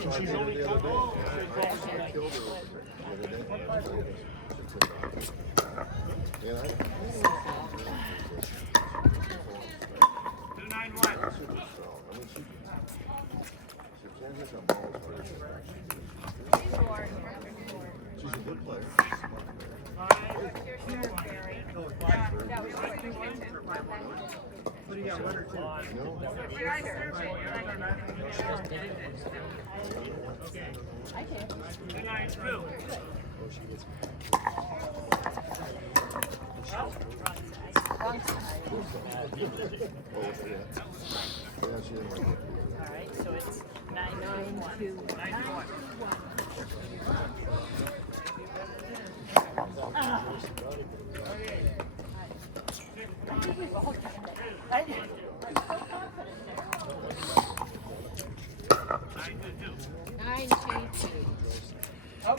And she's only come home. She's a good player. What do you got, one or two? No. I can. Good night, Drew. Wrong side. All right, so it's 9-2-1. Nine, two, two. Oh.